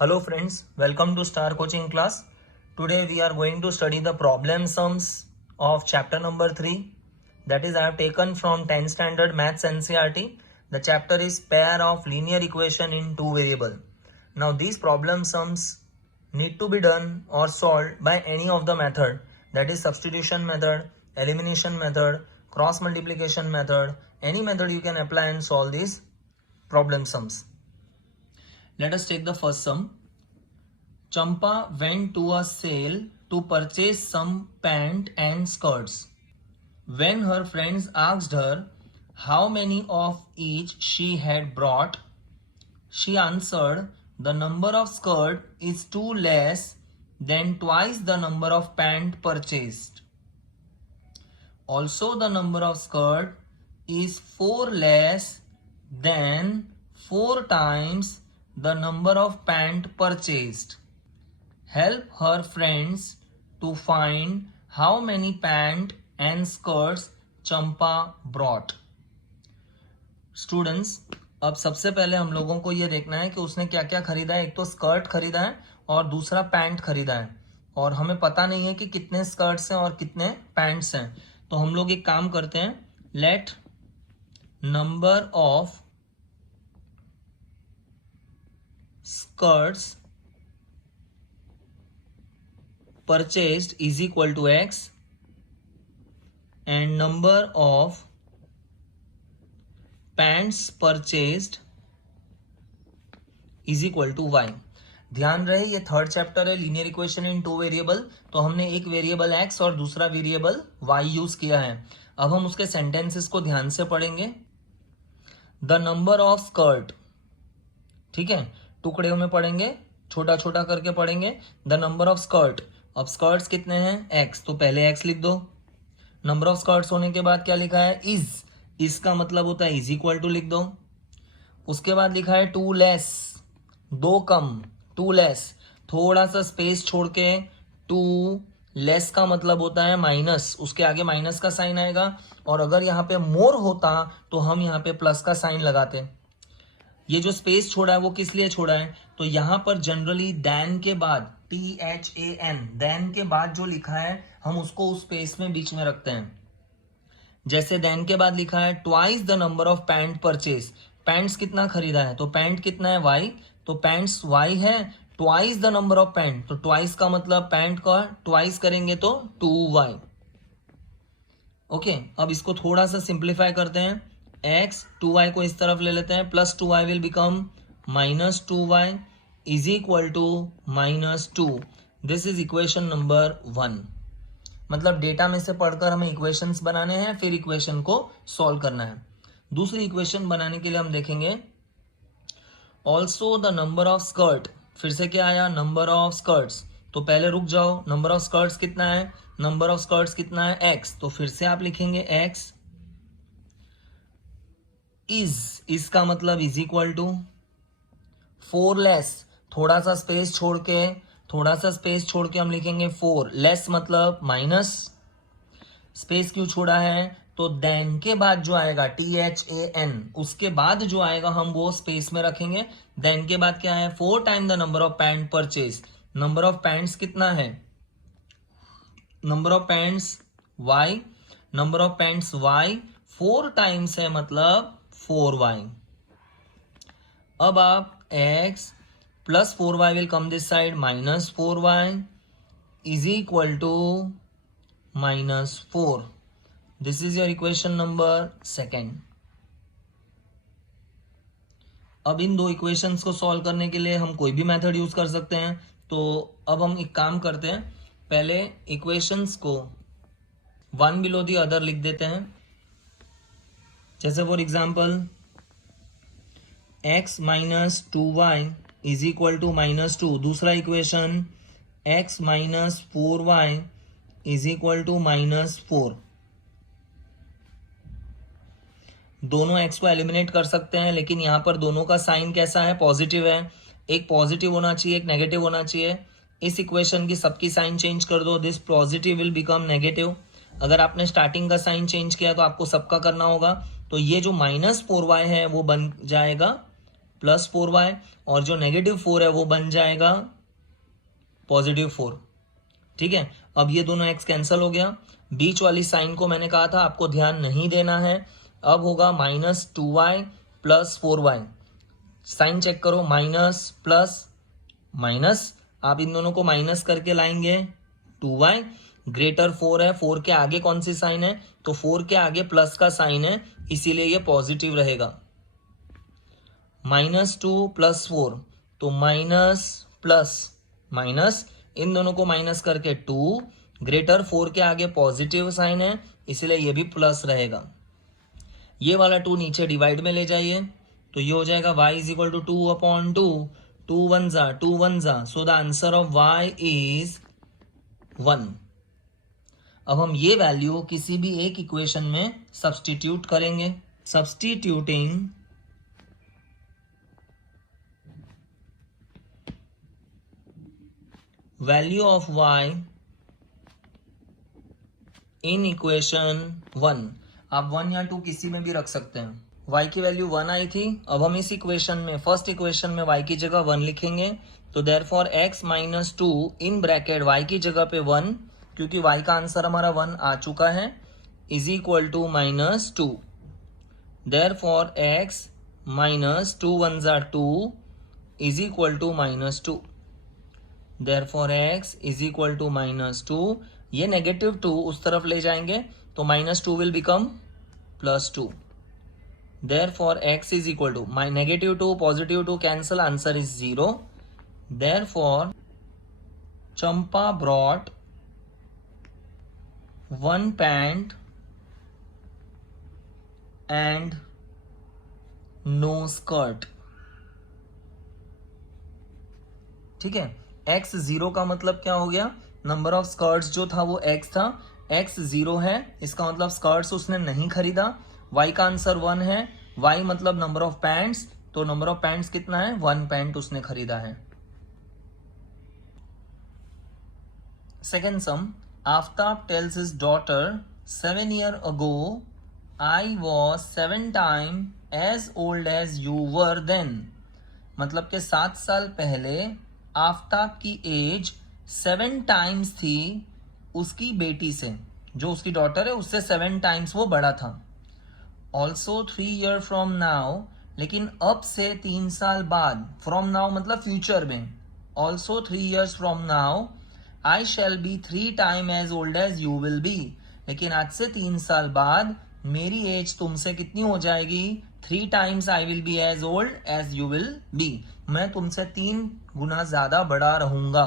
Hello friends, welcome to Star Coaching class. Today we are going to study the problem sums of chapter number 3. That is I have taken from 10th standard maths NCERT. The chapter is pair of linear equation in two variable. Now these problem sums need to be done or solved by any of the method, that is substitution method, elimination method, cross multiplication method. Any method you can apply and solve these problem sums. Let us take the first sum. Champa went to a sale to purchase some pant and skirts. When her friends asked her how many of each she had brought, she answered, "The number of skirt is 2 less than twice the number of pant purchased. Also, the number of skirt is 4 less than 4 times the number of pant purchased. Help her friends to find how many pant and skirts Champa brought." Students, अब सबसे पहले हम लोगों को यह देखना है कि उसने क्या क्या खरीदा है. एक तो स्कर्ट खरीदा है और दूसरा पैंट खरीदा है, और हमें पता नहीं है कि कितने स्कर्ट्स हैं और कितने पैंट्स हैं. तो हम लोग एक काम करते हैं, let number of skirts purchased is equal to x and number of pants purchased is equal to y. ध्यान रहे ये थर्ड चैप्टर है, लीनियर इक्वेशन इन टू वेरिएबल. तो हमने एक वेरिएबल x और दूसरा वेरिएबल y यूज किया है. अब हम उसके सेंटेंसेस को ध्यान से पढ़ेंगे. द नंबर ऑफ स्कर्ट, ठीक है, टुकड़े में पढ़ेंगे, छोटा छोटा करके पढ़ेंगे. द नंबर ऑफ स्कर्ट, अब स्कर्ट्स कितने हैं, x, तो पहले x लिख दो. नंबर ऑफ स्कर्ट्स होने के बाद क्या लिखा है, इज का मतलब होता है इज इक्वल टू लिख दो. उसके बाद लिखा है 2 लेस, 2 कम, 2 लेस, थोड़ा सा स्पेस छोड़ के 2 लेस का मतलब होता है माइनस, उसके आगे माइनस का साइन आएगा. और अगर यहाँ पे मोर होता तो हम यहाँ पे प्लस का साइन लगाते. ये जो स्पेस छोड़ा है वो किस लिए छोड़ा है, तो यहां पर जनरली देन के बाद THAN, देन के बाद जो लिखा है हम उसको उस स्पेस में बीच में रखते हैं. जैसे देन के बाद लिखा है twice the number of pant purchase, pants कितना खरीदा है, तो पैंट कितना है y, तो पैंट्स y है. Twice the number of pant, तो ट्वाइस का मतलब पैंट का ट्वाइस करेंगे तो 2y. ओके, अब इसको थोड़ा सा सिंप्लीफाई करते हैं. x 2y को इस तरफ ले लेते हैं, plus 2y will become minus 2y is equal to minus 2. This is equation number 1. मतलब डेटा में से पढ़कर हमें इक्वेशंस बनाने हैं, फिर इक्वेशन को सॉल्व करना है. दूसरी इक्वेशन बनाने के लिए हम देखेंगे also the number of skirt. फिर से क्या आया, नंबर ऑफ स्कर्ट्स. तो पहले रुक जाओ, नंबर ऑफ स्कर्ट्स कितना है, नंबर ऑफ स्कर्ट्स कितना है x, तो फिर से आप लिखेंगे x इज का मतलब इज इक्वल टू 4 लेस, थोड़ा सा स्पेस छोड़ के हम लिखेंगे 4 लेस मतलब माइनस. स्पेस क्यों छोड़ा है, तो देन के बाद जो आएगा THAN, उसके बाद जो आएगा हम वो स्पेस में रखेंगे. देन के बाद क्या है, 4 time the number of pant purchase. Number of pants कितना है, number of pants y, number of pants y 4 times है मतलब 4y. अब आप x plus 4y will come this side, minus 4y is equal to minus 4. This is your equation number 2. अब इन दो equations को solve करने के लिए हम कोई भी मेथड यूज कर सकते हैं. तो अब हम एक काम करते हैं, पहले इक्वेशंस को वन बिलो द अदर लिख देते हैं. जैसे for example x minus 2y is equal to minus 2. दूसरा equation x minus 4y is equal to minus 4. दोनों x को एलिमिनेट कर सकते हैं, लेकिन यहां पर दोनों का साइन कैसा है, पॉजिटिव है. एक पॉजिटिव होना चाहिए, एक नेगेटिव होना चाहिए. इस इक्वेशन की सबकी साइन चेंज कर दो, this positive will become negative. अगर आपने स्टार्टिंग का साइन चेंज किया तो आपको सबका करना होगा. तो ये जो माइनस 4y है वो बन जाएगा प्लस 4y, और जो नेगेटिव 4 है वो बन जाएगा पॉजिटिव 4। ठीक है, अब ये दोनों x कैंसिल हो गया। बीच वाली साइन को मैंने कहा था आपको ध्यान नहीं देना है। अब होगा -2y plus 4y। Sign check करो, माइनस प्लस माइनस, आप इन दोनों को माइनस करके लाएंगे 2y ग्रेटर 4 है। 4 के आगे कौन सी साइन है, तो 4 के आगे प्लस का साइन है, इसीलिए ये पॉजिटिव रहेगा। -2 प्लस 4, तो माइनस प्लस माइनस, इन दोनों को माइनस करके 2 ग्रेटर 4 के आगे पॉजिटिव साइन है, इसलिए ये भी प्लस रहेगा। ये वाला 2 नीचे डिवाइड में ले जाइए, तो ये हो जाएगा y इज इक्वल टू 2/2, 2 1 जा 2 1 जा, so the answer of y is 1। अब हम ये वैल्यू किसी भी एक इक्वेशन में सब्स्टिट्यूट करेंगे। Substituting value of y in equation 1, आप 1 या 2 किसी में भी रख सकते हैं। y की वैल्यू 1 आई थी, अब हम इस इक्वेशन में, फर्स्ट इक्वेशन में y की जगह 1 लिखेंगे, तो therefore x minus 2 in bracket y की जगह पे 1, क्योंकि y का आंसर हमारा 1 आ चुका है, is equal to -2। Therefore x minus 2 1 जा 2 is equal to -2। Therefore x is equal to -2, ये नेगेटिव 2 उस तरफ ले जाएंगे तो -2 will become +2। Therefore x is equal to -2 +2 cancel, answer is 0। Therefore Champa brought 1 pant and no skirt. ठीक है, x 0 का मतलब क्या हो गया, नंबर ऑफ स्कर्ट्स जो था वो x था, x 0 है, इसका मतलब स्कर्ट्स उसने नहीं खरीदा। y का आंसर 1 है, y मतलब नंबर ऑफ पैंट्स, तो नंबर ऑफ पैंट्स कितना है, 1 पैंट उसने खरीदा है। Second sum, Aftab tells his daughter 7 years ago I was 7 times as old as you were then। मतलब कि 7 साल पहले आफ्ताब की एज 7 टाइम्स थी उसकी बेटी से, जो उसकी डॉटर है उससे 7 टाइम्स वो बड़ा था। ऑल्सो 3 years फ्रॉम नाउ, लेकिन अब से 3 साल बाद, फ्रॉम नाउ मतलब फ्यूचर में, also 3 years from now I shall be 3 times as old as you will be. लेकिन आज से 3 साल बाद मेरी एज तुमसे कितनी हो जाएगी, 3 times I will be as old as you will be, मैं तुमसे 3 गुना ज्यादा बड़ा रहूंगा।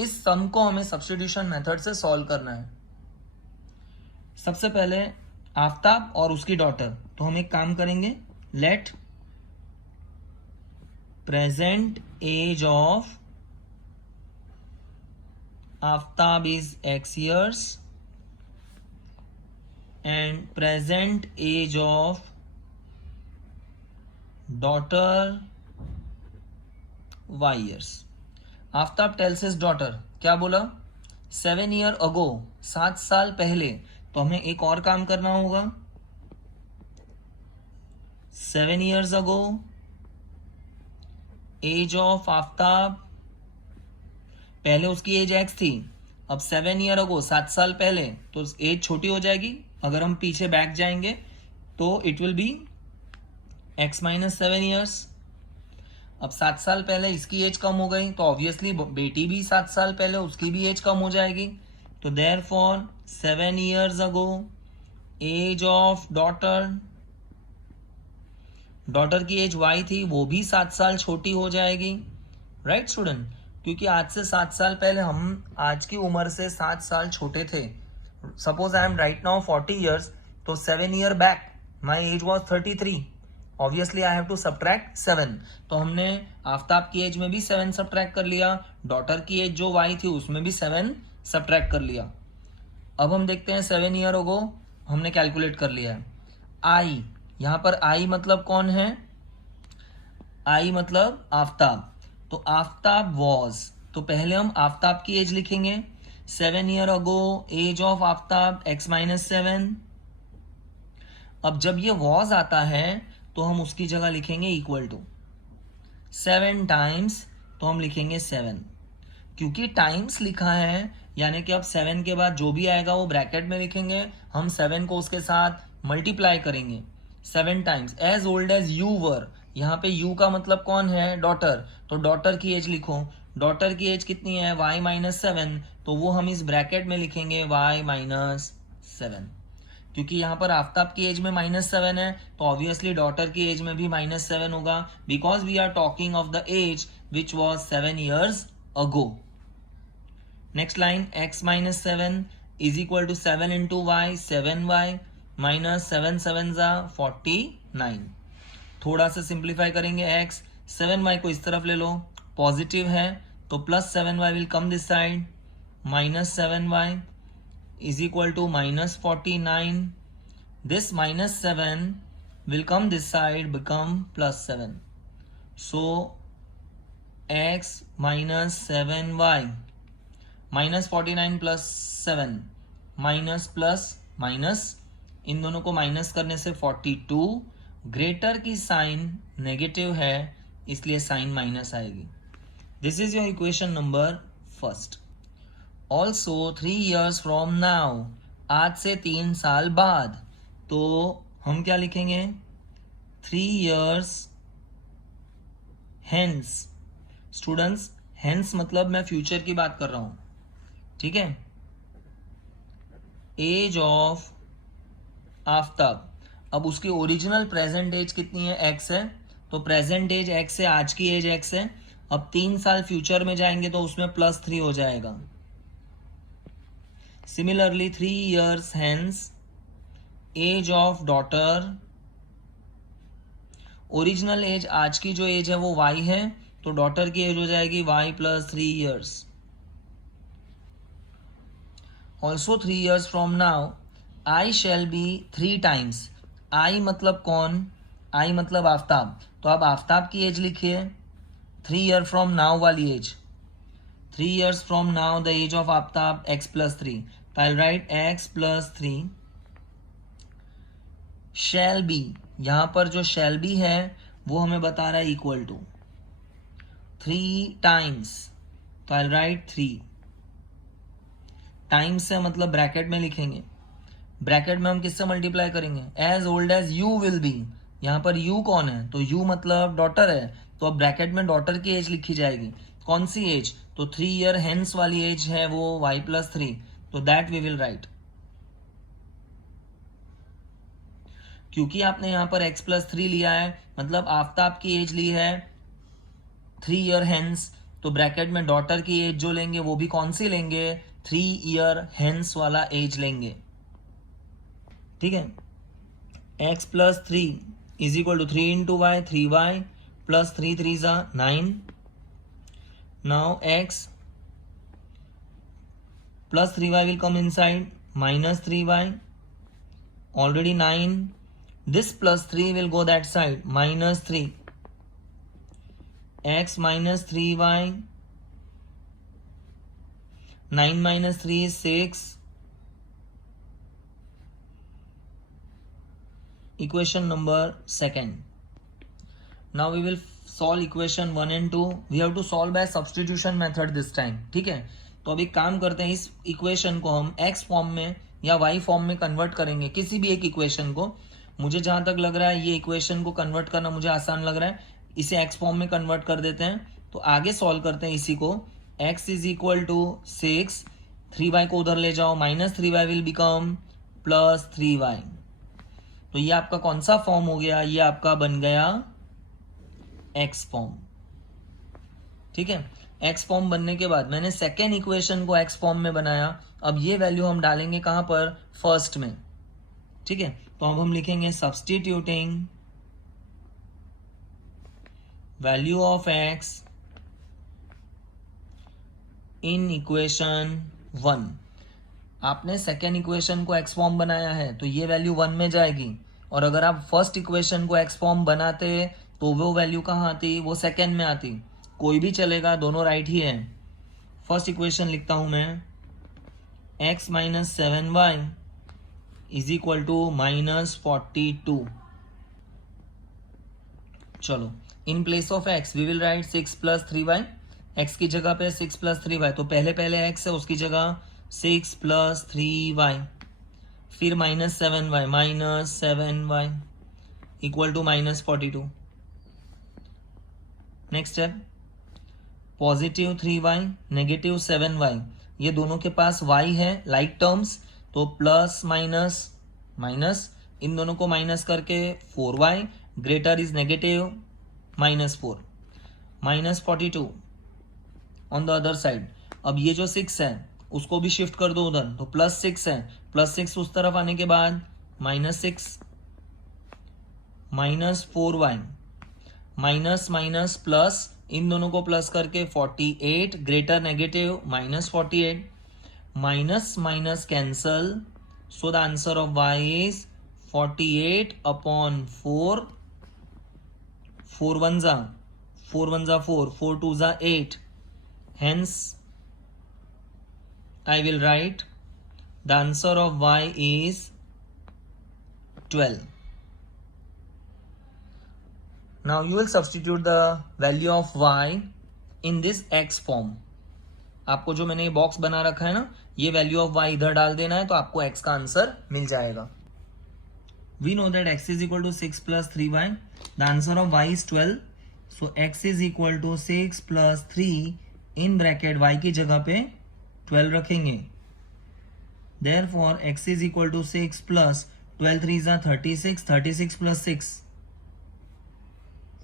इस सम को हमें सब्स्टिट्यूशन मेथड से सॉल्व करना है। सबसे पहले आफ्ताब और उसकी डॉटर, तो हम एक काम करेंगे, let present age of Aftab is x years and present age of daughter y years। Aftab tells his daughter, क्या बोला, 7 years ago 7 साल पहले, तो हमें एक और काम करना होगा। 7 years ago age of Aftab, पहले उसकी एज x थी, अब 7 years ago 7 साल पहले, तो एज छोटी हो जाएगी। अगर हम पीछे बैक जाएंगे तो it will be x minus 7 years। अब 7 साल पहले इसकी एज कम हो गई, तो ऑब्वियसली बेटी भी 7 साल पहले उसकी भी एज कम हो जाएगी, तो therefore 7 years ago age of daughter, daughter की एज y थी, वो भी 7 साल छोटी हो जाएगी। राइट स्टूडेंट, क्योंकि आज से 7 साल पहले हम आज की उम्र से 7 साल छोटे थे। Suppose I am right now 40 years, तो 7 years back my age was 33, obviously I have to subtract 7, तो हमने आफ्ताब की एज में भी 7 सब्ट्रैक्ट कर लिया, डॉटर की एज जो y थी उसमें भी 7 सब्ट्रैक्ट कर लिया। अब हम देखते हैं 7 years ago हमने कैलकुलेट कर लिया है। I, यहाँ पर I मतलब कौन है, I मतलब आफ्ताब, तो आफ्ताब वॉज, तो पहले हम आफ्ताब की एज लिखेंगे, 7 years ago age of Aftab x minus 7। अब जब ये वॉज आता है तो हम उसकी जगह लिखेंगे इक्वल टू, 7 टाइम्स, तो हम लिखेंगे 7, क्योंकि टाइम्स लिखा है यानी कि अब 7 के बाद जो भी आएगा वो ब्रैकेट में लिखेंगे, हम 7 को उसके साथ मल्टीप्लाई करेंगे 7 times. As old as you were, यहाँ पे यू का मतलब कौन है, डॉटर, तो डॉटर की एज लिखो। डॉटर की एज कितनी है, y माइनस 7, तो वो हम इस ब्रैकेट में लिखेंगे y माइनस 7, क्योंकि यहाँ पर आफ्ताब की एज में -7 है, तो ऑब्वियसली डॉटर की एज में भी -7 होगा, because we are talking of the age which was 7 years ago. Next line, x minus 7 is equal to 7 into y, 7y minus 7 7 49। थोड़ा सा सिंप्लीफाई करेंगे, x 7y को इस तरफ ले लो, पॉजिटिव है तो plus 7y will come this side, minus 7y is equal to minus 49. This minus 7 will come this side, become plus 7. So x minus 7y minus 49 plus 7 minus plus minus, इन दोनों को minus करने से 42, greater की sign negative है इसलिए sign minus आएगी। This is your equation number first. Also 3 years from now, आज से 3 साल बाद, तो हम क्या लिखेंगे, 3 years हेंस। स्टूडेंट्स, हेंस मतलब मैं फ्यूचर की बात कर रहा हूं, ठीक है। एज ऑफ आफ्ताब, अब उसकी ओरिजिनल प्रेजेंट एज कितनी है, x है, तो प्रेजेंट एज x है, आज की एज x है। अब 3 साल फ्यूचर में जाएंगे तो उसमें +3 हो जाएगा। Similarly, 3 years hence, age of daughter, original age आज की जो एज है वो y है, तो डॉटर की एज हो जाएगी y plus 3 years। Also 3 years from now, I shall be 3 times, I मतलब कौन, I मतलब आफ्ताब, तो आप आफ्ताब की एज लिखिए, 3 year फ्रॉम नाउ वाली age, 3 years from now the age of Aftab x plus 3, तो I'll write x plus 3 shall be, यहां पर जो shall be है वो हमें बता रहा है इक्वल टू 3 times, तो I'll write 3 टाइम्स से मतलब ब्रैकेट में लिखेंगे, ब्रैकेट में हम किससे मल्टीप्लाई करेंगे, as old as you will be, यहाँ पर यू कौन है, तो यू मतलब डॉटर है, तो अब ब्रैकेट में डॉटर की एज लिखी जाएगी, कौन सी एज, तो 3 year हेंस वाली एज है वो y plus 3, तो दैट वी विल राइट। क्योंकि आपने यहां पर x plus 3 लिया है, मतलब आफ्ताब की एज ली है 3 year हेंस, तो ब्रैकेट में डॉटर की एज जो लेंगे वो भी कौन सी लेंगे, 3 year हेंस वाला एज लेंगे, ठीक है। x plus 3 is equal to 3 into y, 3y plus 3 3s are 9. Now x plus 3y will come inside, minus 3y, already 9. This plus 3 will go that side, minus 3. X minus 3y, 9 minus 3 is 6. Equation number second. Now we will solve equation 1 and 2. We have to solve by substitution method this time, ठीक है। तो अभी काम करते हैं, इस equation को हम x फॉर्म में या y फॉर्म में कन्वर्ट करेंगे, किसी भी एक इक्वेशन को। मुझे जहां तक लग रहा है ये इक्वेशन को कन्वर्ट करना मुझे आसान लग रहा है, इसे x फॉर्म में कन्वर्ट कर देते हैं। तो आगे सॉल्व करते हैं इसी को, x is equal to 6, 3y को उधर ले जाओ, minus 3y will become plus 3y, तो ये आपका कौन सा फॉर्म हो गया, ये आपका बन गया x फॉर्म, ठीक है। x फॉर्म बनने के बाद मैंने सेकेंड इक्वेशन को x फॉर्म में बनाया, अब ये वैल्यू हम डालेंगे कहां पर, फर्स्ट में, ठीक है। तो अब हम लिखेंगे substituting value of x in equation 1। आपने सेकेंड इक्वेशन को x फॉर्म बनाया है तो ये वैल्यू 1 में जाएगी, और अगर आप फर्स्ट इक्वेशन को x फॉर्म बनाते तो वो वैल्यू कहाँ आती, वो सेकेंड में आती, कोई भी चलेगा, दोनों राइट ही है। फर्स्ट इक्वेशन लिखता हूं मैं, x minus 7y is equal to -42, चलो, in place of x we will write 6 plus 3y। X की जगह पे 6 प्लस 3y, तो पहले एक्स है, उसकी जगह 6 प्लस 3y, फिर -7y equal to -42। Next step, positive 3y negative 7y, ये दोनों के पास y है, लाइक टर्म्स, तो प्लस माइनस माइनस, इन दोनों को माइनस करके 4y greater is negative -4, -42 on the other side. अब ये जो 6 है उसको भी शिफ्ट कर दो उधर, तो +6 है, +6 उस तरफ आने के बाद -6 -4y माइनस माइनस प्लस, इन दोनों को प्लस करके 48 greater negative -48, minus minus cancel, so the answer of y is 48 upon 4, 4 1 जा 4 1 जा 4, 4 2 जा 8, hence I will write the answer of y is 12. Now you will substitute the value of y in this x form. आपको जो मैंने ये box बना रखा है ना, ये वैल्यू ऑफ y इधर डाल देना है, तो आपको x का आंसर मिल जाएगा। We know that x is equal to 6 plus 3y. The answer of y is 12. So x is equal to 6 plus 3 in bracket y की जगह पे 12 रखेंगे। Therefore x is equal to 6 plus 12 3 is 36, 36 plus 6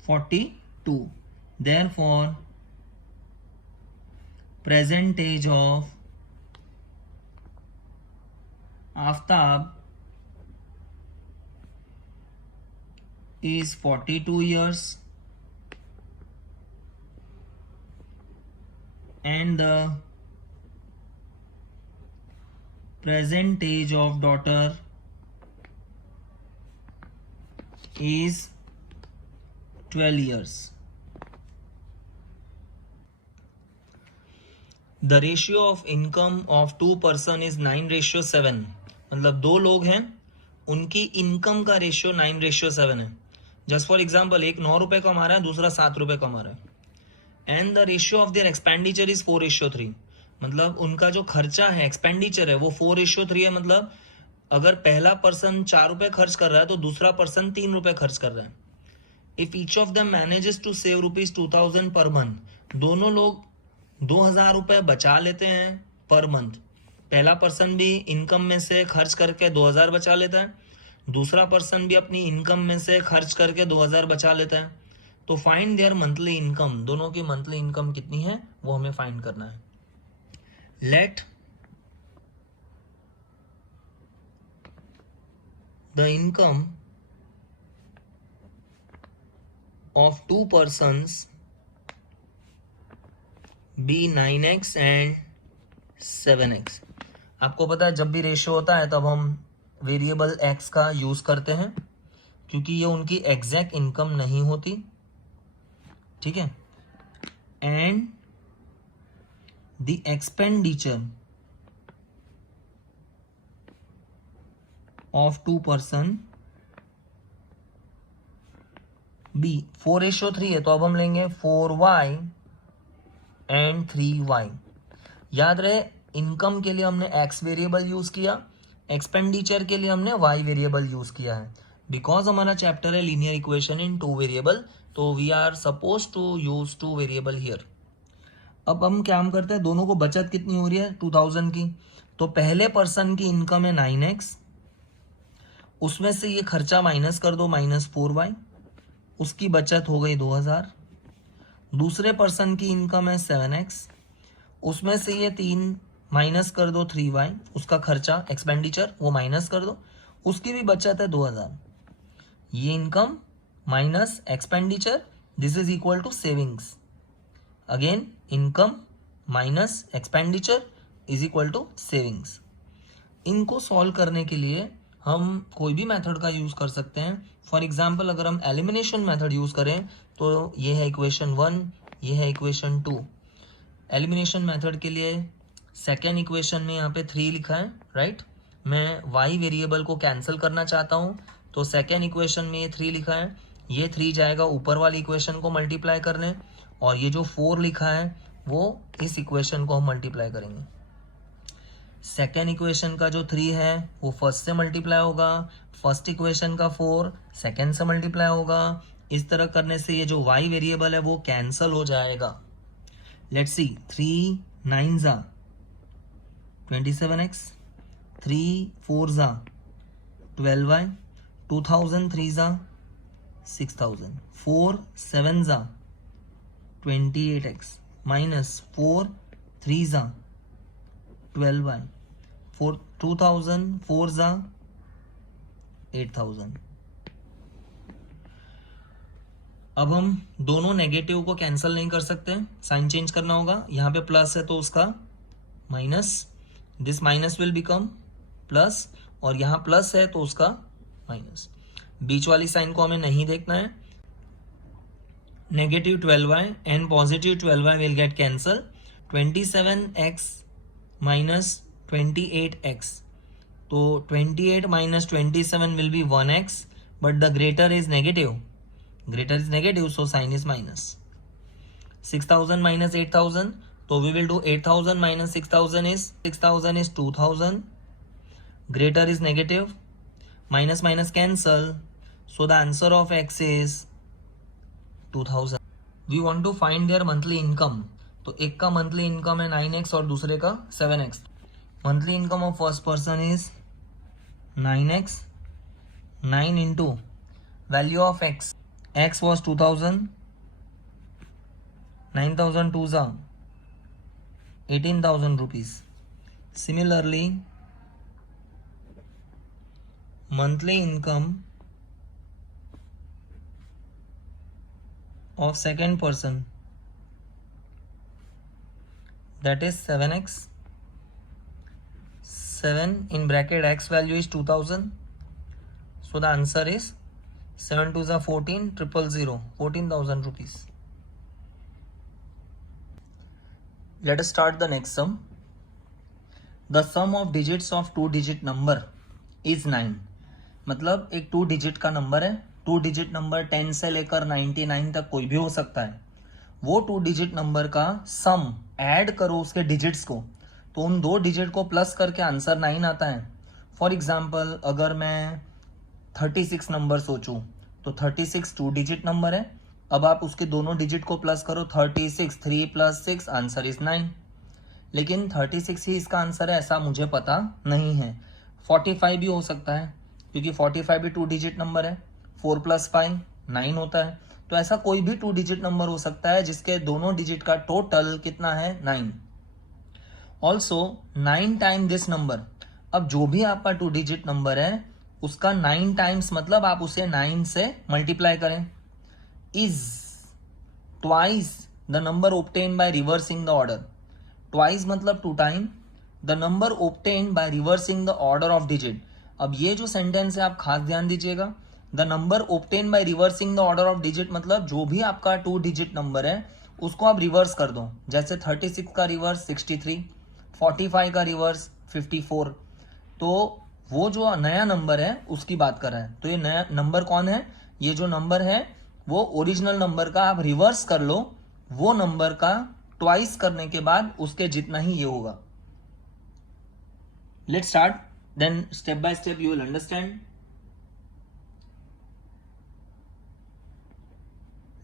42. Therefore present age of Aftab is 42 years and the present age of daughter is 12 years. The ratio of income of 2 person is 9:7. मतलब 2 लोग हैं, उनकी income का ratio 9:7 है। Just for example, एक 9 रुपए कमा रहा है, दूसरा 7 रुपए कमा रहा है। And the ratio of their expenditure is 4:3। मतलब उनका जो खर्चा है, एक्सपेंडिचर है, वो 4:3 है। मतलब अगर पहला पर्सन 4 रुपए खर्च कर रहा है तो दूसरा पर्सन 3 रुपए खर्च कर रहा है। If each of them manages to save ₹2000 per month, दोनों लोग 2000 रुपए बचा लेते हैं पर मंथ। पहला पर्सन भी इनकम में से खर्च करके 2000 बचा लेता है, दूसरा पर्सन भी अपनी इनकम में से खर्च करके 2000 बचा लेता है। तो फाइंड देयर मंथली इनकम, दोनों की मंथली इनकम कितनी है वो हमें फाइंड करना है। Let the income of 2 persons be 9x and 7x। आपको पता है जब भी रेशियो होता है तब हम वेरिएबल x का यूज करते हैं, क्योंकि ये उनकी एग्जैक्ट इनकम नहीं होती, ठीक है। And the expenditure of 2 person be 4:3 है, तो अब हम लेंगे 4y एंड 3y। याद रहे, इनकम के लिए हमने x वेरिएबल यूज किया, एक्सपेंडिचर के लिए हमने y वेरिएबल यूज किया है। बिकॉज हमारा चैप्टर है लीनियर इक्वेशन इन 2 वेरिएबल, तो we are suppose to use 2 variable here. अब हम क्या हम करते हैं, दोनों को बचत कितनी हो रही है 2000 की, तो पहले पर्सन की इनकम है 9x, उसमें से ये खर्चा माइनस कर दो -4y, उसकी बचत हो गई 2000। दूसरे पर्सन की इनकम है 7x, उसमें से ये 3 माइनस कर दो 3y, उसका खर्चा एक्सपेंडिचर वो माइनस कर दो, उसकी भी बचत है 2000। ये income minus expenditure, this is equal to savings. Again income minus expenditure is equal to savings. इनको सॉल्व करने के लिए हम कोई भी मेथड का यूज कर सकते हैं। फॉर एग्जाम्पल, अगर हम एलिमिनेशन मेथड यूज करें तो ये है इक्वेशन 1, ये है इक्वेशन 2। एलिमिनेशन मेथड के लिए सेकेंड इक्वेशन में यहाँ पे 3 लिखा है, राइट। मैं y वेरिएबल को कैंसिल करना चाहता हूँ, तो सेकेंड इक्वेशन में ये 3 लिखा है, ये 3 जाएगा ऊपर वाली इक्वेशन को मल्टीप्लाई करने, और ये जो 4 लिखा है वो इस इक्वेशन को हम मल्टीप्लाई करेंगे। सेकेंड इक्वेशन का जो 3 है वो फर्स्ट से मल्टीप्लाई होगा, फर्स्ट इक्वेशन का 4 सेकेंड से मल्टीप्लाई होगा। इस तरह करने से ये जो y वेरिएबल है वो कैंसल हो जाएगा। लेट्स सी, 3 9 जा 27x, 3 4 जा 12y, 2000 3 जा 6000, 4 7 जा 28x माइनस 4 3 जा 12y, 2000 4 जा 8000। अब हम दोनों नेगेटिव को कैंसिल नहीं कर सकते, साइन चेंज करना होगा। यहाँ पे प्लस है तो उसका minus, this minus will become plus, और यहाँ प्लस है तो उसका माइनस। बीच वाली साइन को हमें नहीं देखना है। Negative 12y and positive 12y will get cancel. 27x minus 28x, तो 28 minus 27 will be 1x, but the greater is negative, greater is negative, so sign is minus. 6000 minus 8000, so we will do 8000 minus 6000 is 2000, greater is negative, minus minus cancel, so the answer of x is 2000. We want to find their monthly income, तो एक का monthly income है 9x और दूसरे का 7x। Monthly income of first person is 9x, 9 into value of x, x was 2000, 9000 2s are 18,000 rupees. Similarly, monthly income of second person, that is 7x, 7 in bracket x value is 2000, so the answer is 7 2s are 14, 000, 14,000 rupees. Let us start the next sum. The sum of digits of 2-digit number is 9. मतलब एक 2 digit का number है, 2 digit number 10 से लेकर 99 तक कोई भी हो सकता है। वो 2 डिजिट नंबर का सम ऐड करो उसके डिजिट्स को, तो उन 2 डिजिट को प्लस करके आंसर 9 आता है। फॉर एग्जाम्पल, अगर मैं 36 नंबर सोचूं तो 36 2 डिजिट नंबर है। अब आप उसके दोनों डिजिट को प्लस करो, 36 3 + 6 आंसर इज 9। लेकिन 36 ही इसका आंसर है ऐसा मुझे पता नहीं है। 45 भी हो सकता है क्योंकि 45 भी 2 डिजिट नंबर है, 4 + 5 9 होता है। तो ऐसा कोई भी 2 डिजिट नंबर हो सकता है जिसके दोनों डिजिट का टोटल कितना है 9। Also 9 time this number. अब जो भी आपका 2 डिजिट नंबर है उसका 9 टाइम्स मतलब आप उसे 9 से मल्टीप्लाई करें। Is twice the number obtain by reversing the order. Twice मतलब 2 time the number obtain by reversing the order of digit. अब ये जो सेंटेंस है आप खास ध्यान दीजिएगा, the number obtain by reversing the order of digit मतलब जो भी आपका 2 डिजिट नंबर है उसको आप रिवर्स कर दो। जैसे 36 का रिवर्स 63, 45 का रिवर्स 54, तो वो जो नया नंबर है उसकी बात कर रहा है। तो ये नया नंबर कौन है? ये जो नंबर है वो ओरिजिनल नंबर का आप रिवर्स कर लो, वो नंबर का ट्वाइस करने के बाद उसके जितना ही ये होगा। Let's start, then step by step you will understand.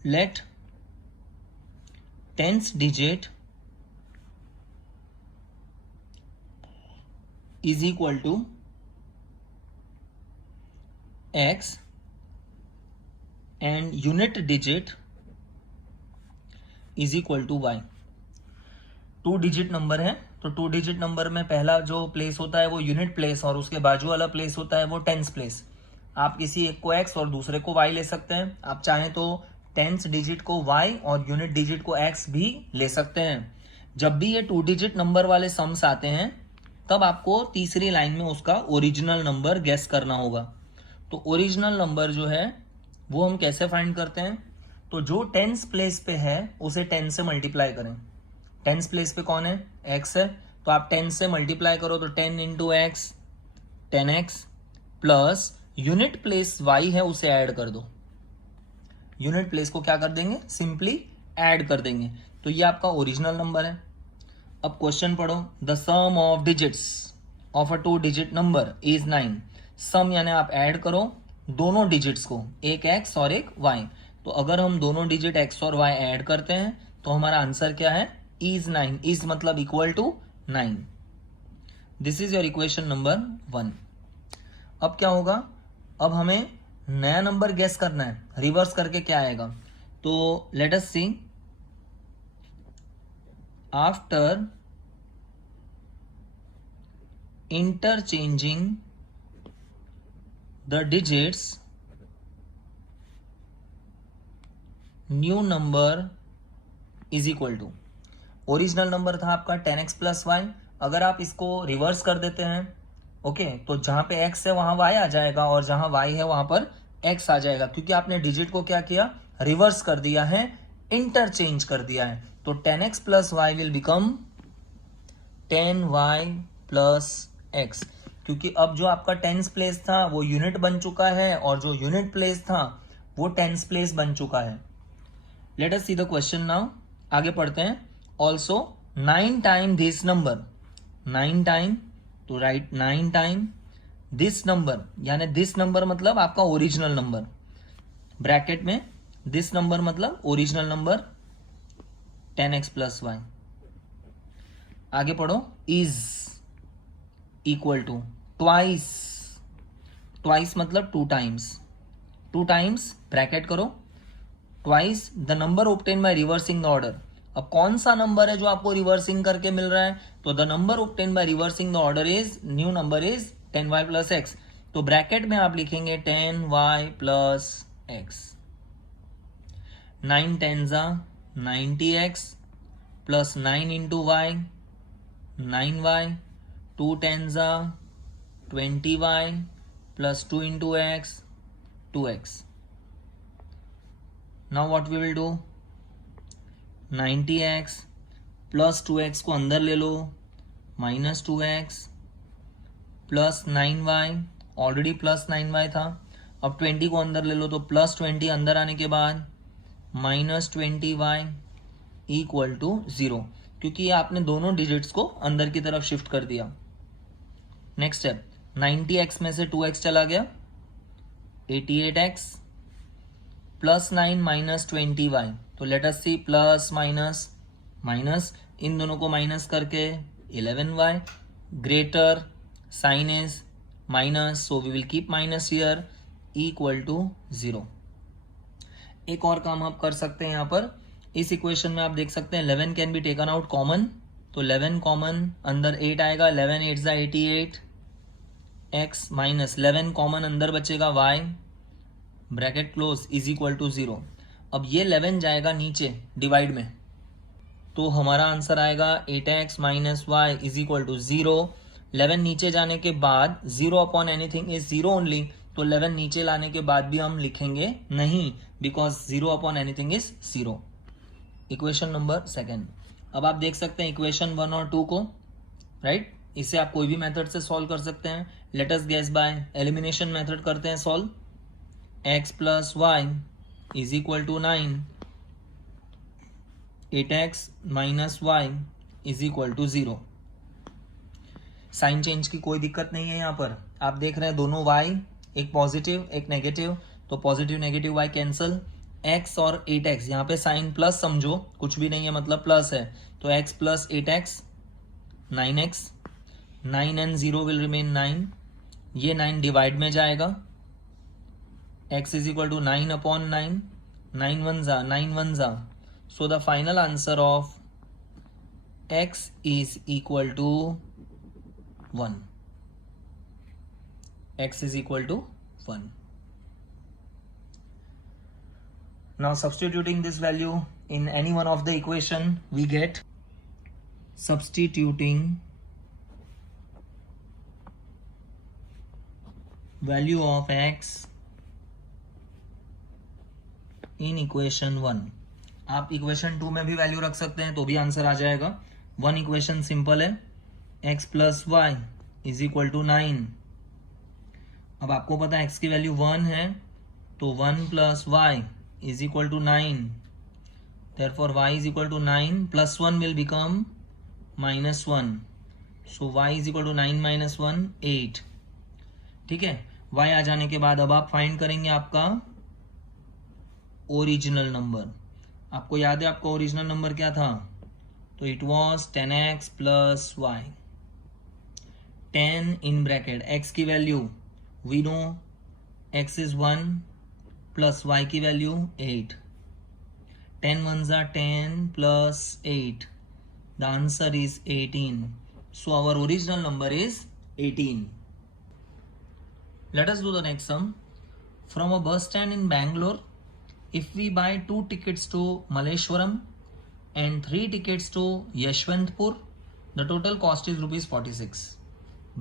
Let 10th digit is equal to x and unit digit is equal to y। 2 digit number है तो 2 डिजिट नंबर में पहला जो प्लेस होता है वो यूनिट प्लेस और उसके बाजू वाला प्लेस होता है वो टेंस प्लेस। आप किसी एक को x और दूसरे को y ले सकते हैं। आप चाहें तो टेंस डिजिट को y और यूनिट डिजिट को x भी ले सकते हैं। जब भी ये 2 डिजिट नंबर वाले सम्स आते हैं तब आपको तीसरी लाइन में उसका ओरिजिनल नंबर गेस करना होगा। तो ओरिजिनल नंबर जो है वो हम कैसे फाइंड करते हैं? तो जो टेंस प्लेस पे है उसे 10 से मल्टीप्लाई करें। टेंस प्लेस पे कौन है? x है, तो आप 10 से मल्टीप्लाई करो तो 10 into x 10x plus unit place y है उसे ऐड कर दो। यूनिट प्लेस को क्या कर देंगे, सिंपली ऐड कर देंगे। तो ये आपका ओरिजिनल नंबर है। अब क्वेश्चन पढ़ो, the sum of digits of a 2 digit number is 9। Sum यानी आप ऐड करो दोनों डिजिट्स को, एक x और एक y। तो अगर हम दोनों डिजिट x और y ऐड करते हैं तो हमारा आंसर क्या है, इज 9। इज मतलब equal to 9। This is your equation number 1। अब क्या होगा, अब हमें नया नंबर गेस करना है, रिवर्स करके क्या आएगा। तो let us see, after interchanging the digits, new number is equal to, original number था आपका 10x प्लस वाई। अगर आप इसको रिवर्स कर देते हैं, ओके, तो जहां पे x है वहां y आ जाएगा और जहां y है वहां पर x आ जाएगा, क्योंकि आपने डिजिट को क्या किया, रिवर्स कर दिया है, इंटरचेंज कर दिया है। तो 10x plus y will become 10y plus x, क्योंकि अब जो आपका टेंस प्लेस था वो यूनिट बन चुका है और जो यूनिट प्लेस था वो टेंस प्लेस बन चुका है। Let us see the question now, आगे पढ़ते हैं। Also 9 time this number, 9 time, तो राइट 9 टाइम दिस नंबर, यानी दिस नंबर मतलब आपका ओरिजिनल नंबर, ब्रैकेट में दिस नंबर मतलब original number 10x plus y. आगे पढ़ो, is equal to twice, twice मतलब 2 टाइम्स, 2 टाइम्स ब्रैकेट करो, twice the number obtain by reversing the order. अब कौन सा नंबर है जो आपको रिवर्सिंग करके मिल रहा है, तो the number obtain by reversing the order is, new number is 10y plus x। तो ब्रैकेट में आप लिखेंगे 10y plus x। 9 10 90x plus 9 into y 9y, 2 10 20y plus 2 into x 2x। Now what we will do, 90x plus 2x को अंदर ले लो, minus 2x plus 9y, already plus 9y था, अब 20 को अंदर ले लो, तो प्लस 20 अंदर आने के बाद माइनस 20y इक्वल टू 0, क्योंकि ये आपने दोनों डिजिट्स को अंदर की तरफ शिफ्ट कर दिया। नेक्स्ट स्टेप, 90x में से 2x चला गया, 88x प्लस 9 माइनस 20y। तो let us see, plus minus minus, इन दोनों को माइनस करके 11y, greater sign is minus, so we will keep minus here, equal to 0। एक और काम आप कर सकते हैं यहाँ पर, इस इक्वेशन में आप देख सकते हैं 11 can be taken out common, तो 11 कॉमन, अंदर 8 आएगा, 11 8 जा 88 x माइनस 11 कॉमन अंदर बचेगा y, bracket close, is equal to 0। अब ये 11 जाएगा नीचे डिवाइड में, तो हमारा आंसर आएगा 8x minus y is equal to 0। 11 नीचे जाने के बाद 0 अपॉन एनीथिंग इज 0 ओनली, तो 11 नीचे लाने के बाद भी हम लिखेंगे नहीं, because 0 upon anything is 0। Equation number 2। अब आप देख सकते हैं इक्वेशन 1 और 2 को, राइट, इसे आप कोई भी मेथड से सॉल्व कर सकते हैं। Let us guess by elimination method करते हैं solve. x plus y is equal to 9, 8x minus y is equal to 0। Sign change की कोई दिक्कत नहीं है यहाँ पर, आप देख रहे हैं दोनों y, एक पॉजिटिव एक नेगेटिव, तो positive negative y cancel, x और 8x, यहाँ पे साइन प्लस समझो, कुछ भी नहीं है मतलब प्लस है, तो x plus 8x 9x, 9 and 0 will remain 9, ये 9 डिवाइड में जाएगा, x is equal to 9 upon 9, 9 1 जा 9 1 जा, so the final answer of x is equal to 1, x is equal to 1. Now substituting this value in any one of the equation, we get, substituting value of x in equation 1. आप equation 2 में भी value रख सकते हैं तो भी answer आ जाएगा। 1 इक्वेशन सिंपल है, x plus y is equal to 9। अब आपको पता है x की वैल्यू 1 है, तो 1 plus y is equal to 9. Therefore y is equal to 9 plus 1 will become minus 1. So y is equal to 9 minus 1 8. ठीक है, y आ जाने के बाद अब आप फाइंड करेंगे आपका ओरिजिनल नंबर. आपको याद है आपका ओरिजिनल नंबर क्या था? तो it was 10x plus y. 10 in bracket x की value we know x is 1 plus y की value 8. 10 ones are 10 plus 8. The answer is 18. So our original number is 18. Let us do the next sum. From a bus stand in Bangalore, if we buy 2 tickets to Malleshwaram and 3 tickets to Yashwantpur, the total cost is ₹46.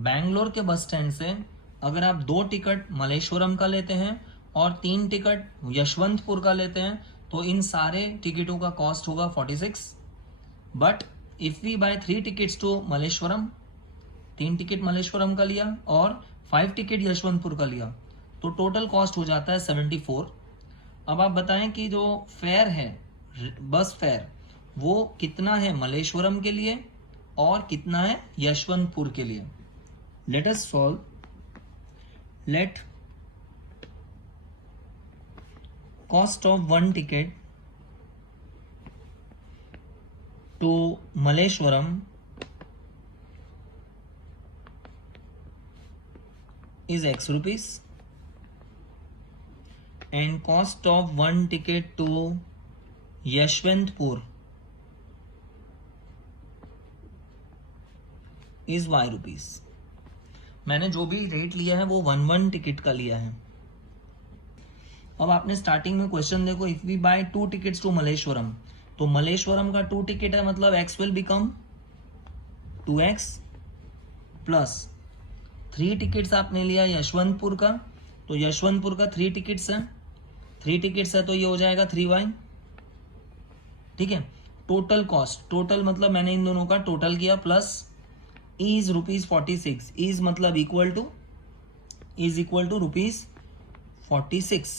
Bangalore के bus stand से अगर आप 2 ticket Malleshwaram का लेते हैं और 3 ticket Yesvantpur का लेते हैं तो इन सारे टिकटों का कॉस्ट होगा 46. But if we buy 3 tickets to Malleshwaram, 3 ticket Malleshwaram का लिया और 5 टिकट यशवंतपुर का लिया तो टोटल कॉस्ट हो जाता है 74. अब आप बताएं कि जो फेयर है बस फेयर वो कितना है मलेश्वरम के लिए और कितना है यशवंतपुर के लिए. Let us solve. Let cost of 1 ticket to Malleshwaram is X rupees and cost of 1 ticket to Yashwantpur is Y rupees. मैंने जो भी रेट लिया है वो 1 टिकट का लिया है. अब आपने स्टार्टिंग में क्वेश्चन देखो, if we buy 2 tickets to Malleshwaram, तो मलेश्वरम का 2 टिकट है मतलब x will become 2x plus 3 tickets आपने लिया यशवंतपुर का, तो यशवंतपुर का 3 टिकट्स है, 3 टिकट्स है तो ये हो जाएगा 3y. ठीक है, टोटल कॉस्ट, टोटल मतलब मैंने इन दोनों का टोटल किया प्लस is ₹46. is मतलब equal to ₹46.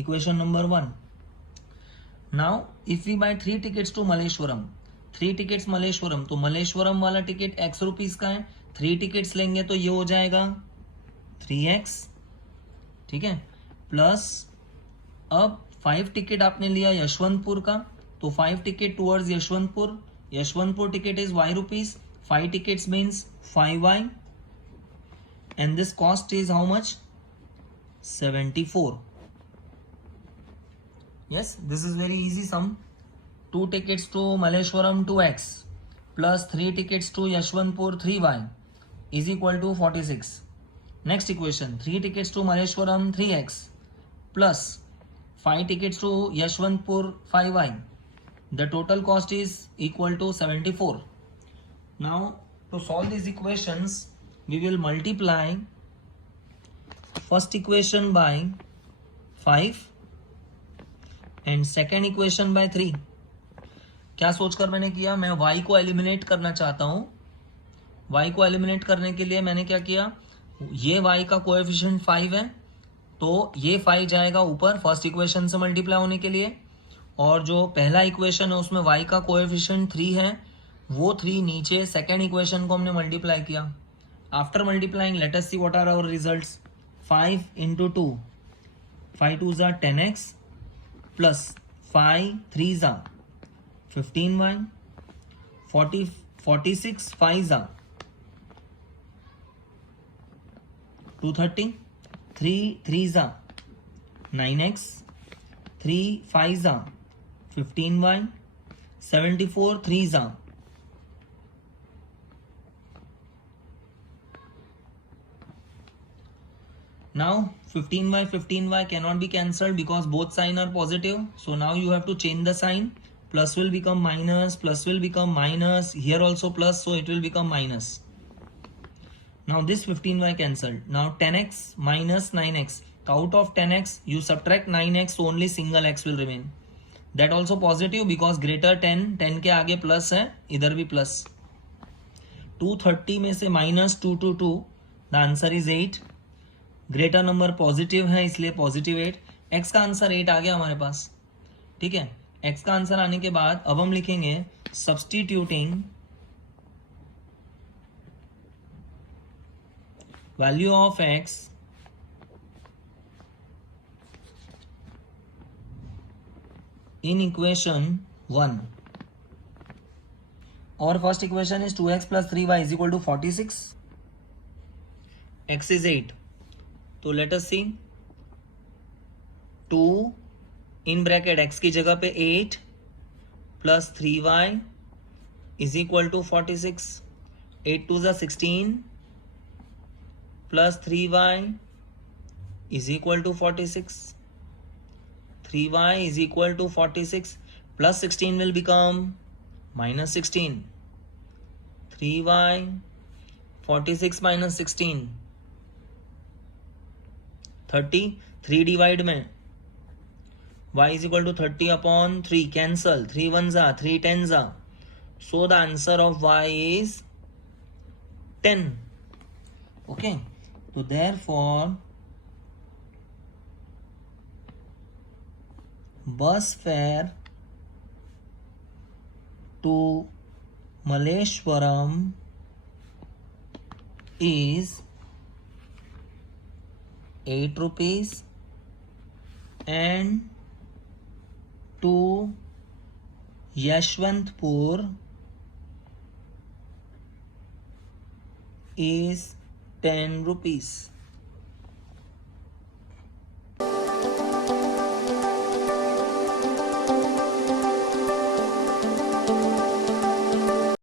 Equation number 1. Now if we buy 3 tickets to Malleshwaram, 3 tickets Malleswaram, तो मलेश्वरम वाला टिकट X रुपीज का है, 3 टिकट्स लेंगे तो ये हो जाएगा 3x. ठीक है, प्लस अब 5 टिकट आपने लिया यशवंतपुर का, तो 5 ticket towards Yeshwantpur ticket is Y rupees. 5 tickets means 5y and this cost is how much? 74. Yes, this is very easy sum. 2 tickets to Malleshwaram 2x plus 3 tickets to Yashwantpur 3y is equal to 46. Next equation, 3 tickets to Malleshwaram 3x plus 5 tickets to Yashwantpur 5y. The total cost is equal to 74. Now to solve these equations we will multiply first equation by 5 and second equation by 3. क्या सोचकर मैंने किया, मैं y को eliminate करना चाहता हूं. y को एलिमिनेट करने के लिए मैंने क्या किया, ये y का कोएफिशिएंट 5 है तो ये 5 जाएगा ऊपर फर्स्ट इक्वेशन से मल्टीप्लाई होने के लिए, और जो पहला इक्वेशन है उसमें y का कोएफिशिएंट 3 है वो 3 नीचे सेकेंड इक्वेशन को हमने मल्टीप्लाई किया. After multiplying let us see what are our results. 5 into 2, 5 2s are 10x plus 5 3s are 15y, 46 5s are 230, 3 3s are 9x, 3 5s are 15y, 74 3s are. Now 15y cannot be cancelled because both sign are positive. So now you have to change the sign. Plus will become minus, plus will become minus. Here also plus, so it will become minus. Now this 15y cancelled. Now 10x minus 9x. Out of 10x you subtract 9x, so only single x will remain. That also positive because greater 10, 10 के आगे plus है, इधर भी plus. 230 में से minus 2 to 2, the answer is 8. Greater number positive है इसलिए positive 8. X का आंसर 8 आ गया हमारे पास. ठीक है, x का आंसर आने के बाद अब हम लिखेंगे substituting value of x in equation 1, और first equation is 2x plus 3y is equal to 46, x is 8. तो let us see, 2 in bracket x की जगह पे 8 plus 3y is equal to 46, 8 2 ज़ा 16 plus 3y is equal to 46, 3y is equal to 46, plus 16 will become minus 16, 3y 46 minus 16 30, 3 divide में y is equal to 30 upon 3, cancel, 3 1s are 3 10s are, so the answer of y is 10. Okay, so therefore bus fare to Malleshwaram is 8 rupees and to Yashwantpur is 10 rupees.